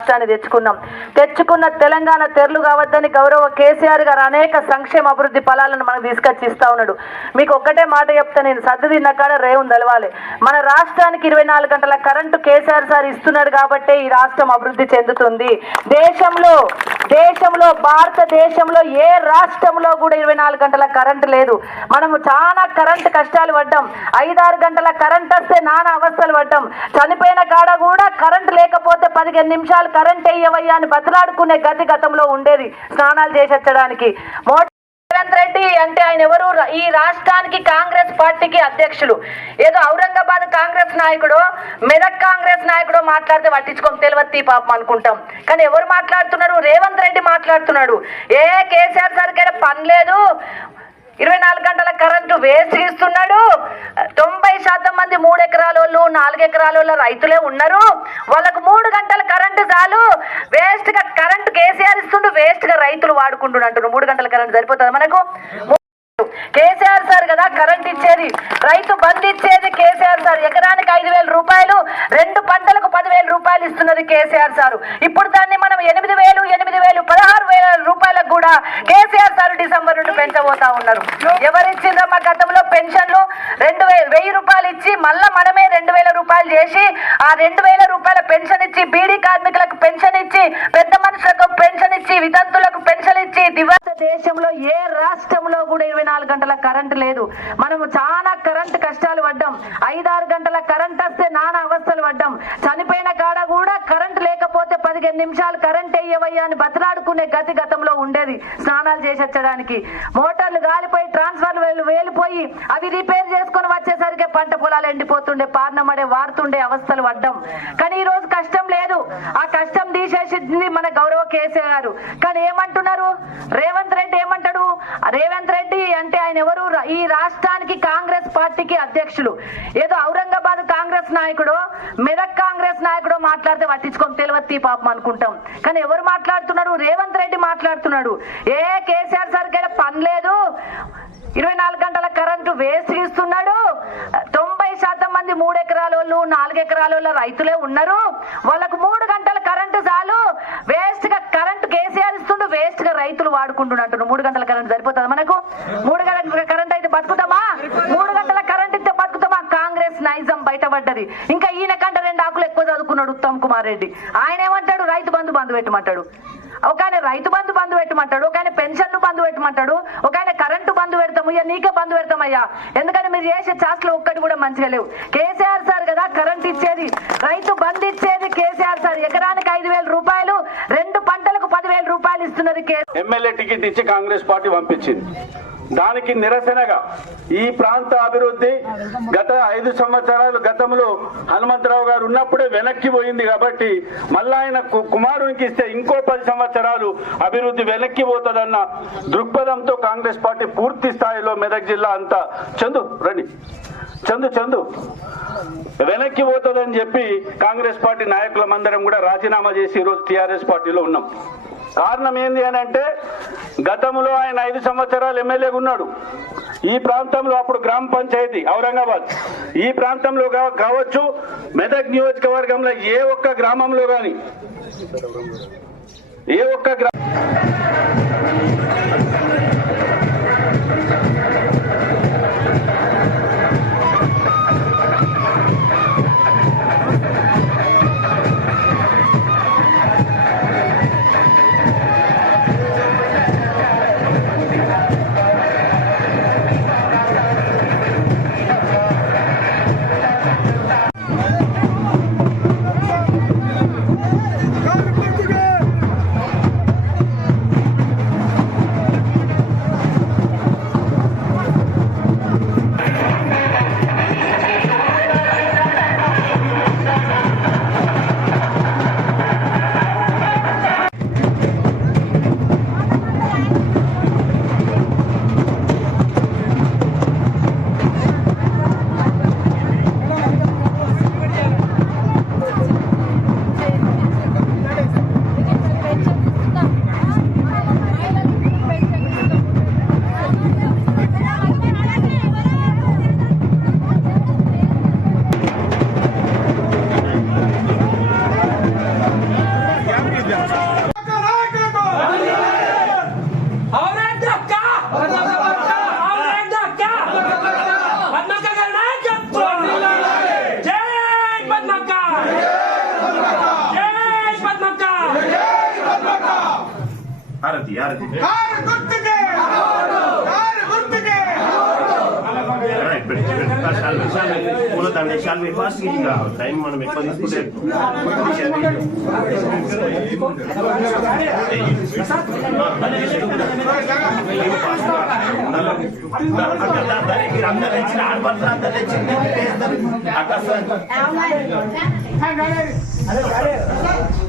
తెచ్చుకున్న తెలంగాణ తెరలు కావద్దని గౌరవ కేసీఆర్ గారు అనేక సంక్షేమ అభివృద్ధి ఫలాలను మనకు తీసుకొచ్చి ఇస్తా ఉన్నాడు. మీకు ఒక్కటే మాట చెప్తా, నేను సర్ది తిన్నకాడ రేవును తెలవాలి. మన రాష్ట్రానికి 24 గంటల కరెంటు కేసీఆర్ సార్ ఇస్తున్నాడు కాబట్టి ఈ రాష్ట్రం అభివృద్ధి చెందుతుంది. దేశంలో భారతదేశంలో ఏ రాష్ట్రంలో కూడా 24 గంటల కరెంటు లేదు. మనము చాలా కరెంటు కష్టాలు పడ్డాం. 5-6 గంటల కరెంట్ వస్తే నానా అవస్థలు పడ్డాం. చనిపోయిన కాడ కూడా కరెంటు లేకపోతే 15 నిమిషాలు కరెంట్ అయ్యవయ్యా అని బతలాడుకునే గతి గతంలో ఉండేది స్నానాలు చేసొచ్చడానికి. రేవంత్ రెడ్డి అంటే ఆయన ఎవరు? ఈ రాష్ట్రానికి కాంగ్రెస్ పార్టీకి అధ్యక్షులు. ఏదో ఔరంగాబాద్ కాంగ్రెస్ నాయకుడు, మెదక్ కాంగ్రెస్ నాయకుడు మాట్లాడితే పట్టించుకొని తెలియదు పాపం అనుకుంటాం. కానీ ఎవరు మాట్లాడుతున్నాడు? రేవంత్ రెడ్డి మాట్లాడుతున్నాడు. కేసీఆర్ సార్కైనా పని లేదు, 24 గంటల కరెంటు వేస్ట్ ఇస్తున్నాడు. 90% మంది 3 ఎకరాల వాళ్ళు 4 ఎకరాల వాళ్ళ రైతులే ఉన్నారు. వాళ్ళకు 3 గంటల కరెంటు చాలు. వేస్ట్ గా కరెంటు కేసీఆర్ ఇస్తుండు, వేస్ట్ గా రైతులు వాడుకుంటున్నారు. 3 గంటల కరెంటు సరిపోతుంది మనకు? కేసీఆర్ సార్ కదా కరెంట్ ఇచ్చేది, రైతు బంధు ఇచ్చేది కేసీఆర్ సార్. ఎకరానికి 5,000 రూపాయలు, 2 పంటలకు 10,000 రూపాయలు ఇస్తున్నది కేసీఆర్ సారు. ఇప్పుడు దాన్ని మనం 8,000 16,000 రూపాయలకు కూడా కేసీఆర్ సార్ డిసెంబర్ నుండి పెంచబోతా ఉన్నారు. ఎవరిచ్చిందమ్మా గతంలో పెన్షన్లు? 2,000 రూపాయలు ఇచ్చి మళ్ళా మనమే 2,000 రూపాయలు చేసి ఆ 2,000 రూపాయల పెన్షన్ ఇచ్చి, బీడీ కార్మికులకు పెన్షన్ ఇచ్చి, పెద్ద మనుషులకు పెన్షన్ ఇచ్చి, వితంతులకు పెన్షన్ ఇచ్చి, దేశంలో ఏ రాష్ట్రంలో కూడా 24 గంటల కరెంటు లేదు. మనము చాలా కరెంటు కష్టాలు పడ్డాం. 5-6 గంటల కరెంట్ వస్తే నానా అవస్థలు పడ్డాం. చనిపోయిన కాడ కూడా కరెంటు లేకపోతే 15 నిమిషాలు కరెంట్ అయ్యవయ్యా అని బతలాడుకునే గతి గతంలో ఉండేది స్నానాలు చేసొచ్చడానికి. మోటార్లు గాలిపోయి ట్రాన్స్ఫర్లు వేలిపోయి అవి రిపేర్ చేసుకుని వచ్చేసరికి పంట పొలాలు ఎండిపోతుండే, పార్నమడే వారుతుండే అవస్థలు పడ్డాం. కానీ ఈ రోజు కష్టం లేదు. ఆ కష్టం తీసేసింది మన గౌరవ కేసీఆర్ గారు. కానీ ఏమంటున్నారు? రేవంత్ రెడ్డి ఏమంటాడు? రేవంత్ రెడ్డి అంటే ఆయన ఎవరు? ఈ రాష్ట్రానికి కాంగ్రెస్ పార్టీకి అధ్యక్షులు. ఏదో ఔరంగాబాద్ కాంగ్రెస్ నాయకుడు, మెదక్ కాంగ్రెస్ నాయకుడు మాట్లాడితే పట్టించుకొని తెలియదు పాపం అనుకుంటాం. కానీ ఎవరు మాట్లాడుతున్నాడు? రేవంత్ రెడ్డి మాట్లాడుతున్నాడు. కేసీఆర్ సార్కైనా పని లేదు, 24 గంటల కరెంటు వేస్ట్ ఇస్తున్నాడు. 90% మంది 3 ఎకరాల వాళ్ళు 4 ఎకరాల వాళ్ళ రైతులే ఉన్నారు. వాళ్ళకు 3 గంటల కరెంటు చాలు. వేస్ట్ గా కరెంటు కేసీఆర్ ఇస్తుండు, వేస్ట్ గా రైతులు వాడుకుంటున్నట్టు. 3 గంటల కరెంటు సరిపోతుంది మనకు? 3 గంటల కరెంట్ అయితే బతుకుతామా? 3 గంటల కరెంట్ ఇస్తే బతుకుతామా? కాంగ్రెస్ నైజం బయటపడ్డది. ఇంకా ఈయన కంటే 2 ఆకులు ఎక్కువ చదువుకున్నాడు ఉత్తమ్ కుమార్ రెడ్డి. ఆయన ఏమంటాడు? రైతు బంధు పెట్టమంటాడు. ఒక ఆయన రైతు బంధు పెట్టమంటాడు, ఒక ఆయన పెన్షన్లు బంధు పెట్టమంటాడు, ఒక ఆయన కరెంటు బంధు పెడతాము. ఇక నీకే బంధు పెడతామయ్యా, ఎందుకంటే మీరు చేసే చాట్లు ఒక్కటి కూడా మంచిగా లేవు. కేసీఆర్ సార్ కదా కరెంట్ ఇచ్చేది, రైతు బంధు ఇచ్చేది కేసీఆర్ సార్. ఎకరానికి 5,000 రూపాయలు, 2 పంటలకు 10,000 రూపాయలు ఇస్తున్నది. ఎమ్మెల్యే టికెట్ ఇచ్చి కాంగ్రెస్ పార్టీ పంపించింది. దానికి నిరసనగా ఈ ప్రాంత అభివృద్ధి గత 5 సంవత్సరాలు గతంలో హనుమంతరావు గారు ఉన్నప్పుడే వెనక్కి పోయింది. కాబట్టి మళ్ళా ఆయన కుమారునికి ఇస్తే ఇంకో 10 సంవత్సరాలు అభివృద్ధి వెనక్కి పోతుందన్న దృక్పథంతో కాంగ్రెస్ పార్టీ పూర్తి స్థాయిలో మెదక్ జిల్లా అంతా చందు వెనక్కి పోతుందని చెప్పి కాంగ్రెస్ పార్టీ నాయకులమందరం కూడా రాజీనామా చేసి ఈరోజు టీఆర్ఎస్ పార్టీలో ఉన్నాం. కారణం ఏంది అని అంటే, గతంలో ఆయన 5 సంవత్సరాలు ఎమ్మెల్యేగా ఉన్నాడు. ఈ ప్రాంతంలో అప్పుడు గ్రామ పంచాయతీ ఔరంగాబాద్, ఈ ప్రాంతంలో కావచ్చు, మెదక్ నియోజకవర్గంలో ఏ ఒక్క గ్రామంలో కానీ టైం మనం ఎక్కువ తీసుకుంటే అందరూ